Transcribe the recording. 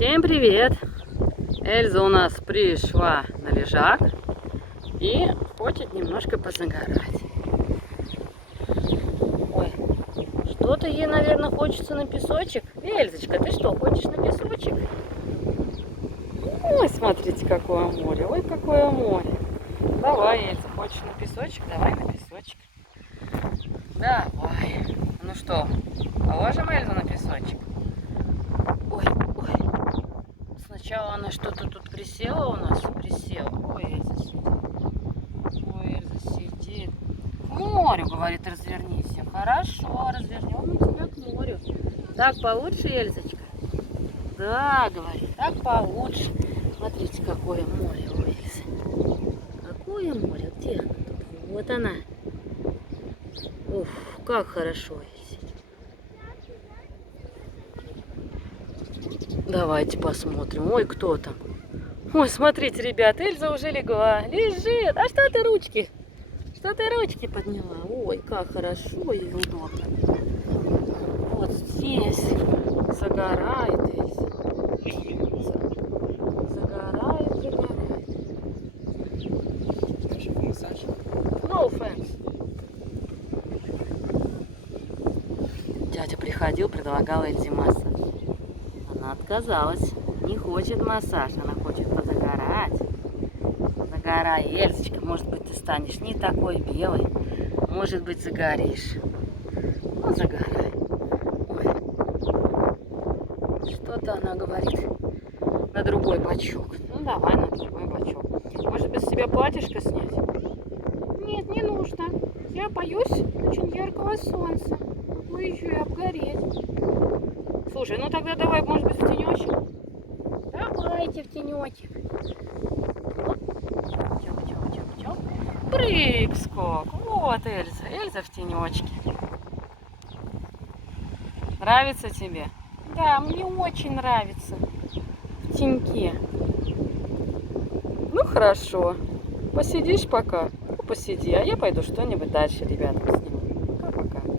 Всем привет! Эльза у нас пришла на лежак и хочет немножко позагорать. Ой, что-то ей, наверное, хочется на песочек. Эльзочка, ты что, хочешь на песочек? Ой, смотрите, какое море. Ой, какое море. Давай, Эльза, хочешь на песочек? Давай на песочек. Давай. Ну что, положим Эльзу на песочек? Ой, ой. Сначала она что-то тут присела у нас. Присела. Ой, Эльза сидит. Ой, Эльза сидит. К морю, говорит, развернись. Хорошо, развернем тебя к морю. Так получше, Эльзочка? Да, говорит, так получше. Смотрите, какое море у Эльзы. Какое море? Где она тут? Вот она. Уф, как хорошо, Эльзе. Давайте посмотрим. Ой, кто там? Ой, смотрите, ребят, Эльза уже легла. Лежит. А что ты ручки? Что ты ручки подняла? Ой, как хорошо и удобно. Вот здесь загорает Эльза. Загорает. Массаж. No offense. Дядя приходил, предлагал Эльзе массаж. Она отказалась. Не хочет массаж, она хочет позагорать. Загорай, Эльзочка, может быть, ты станешь не такой белой. Может быть, загоришь. Ну, загорай. Ой. Что-то она говорит на другой бачок. Ну, давай на другой бачок. Может быть, с тебя платьишко снять? Нет, не нужно. Я боюсь очень яркого солнца. Могу еще и обгореть. Слушай, ну тогда давай, может быть, в тенечек? Давайте в тенечек. Чоп-чоп-чоп-чоп. Прыг-скок. Вот Эльза. Эльза в тенечке. Нравится тебе? Да, мне очень нравится. В теньке. Ну хорошо. Посидишь пока? Ну, посиди. А я пойду что-нибудь дальше, ребята, посниму.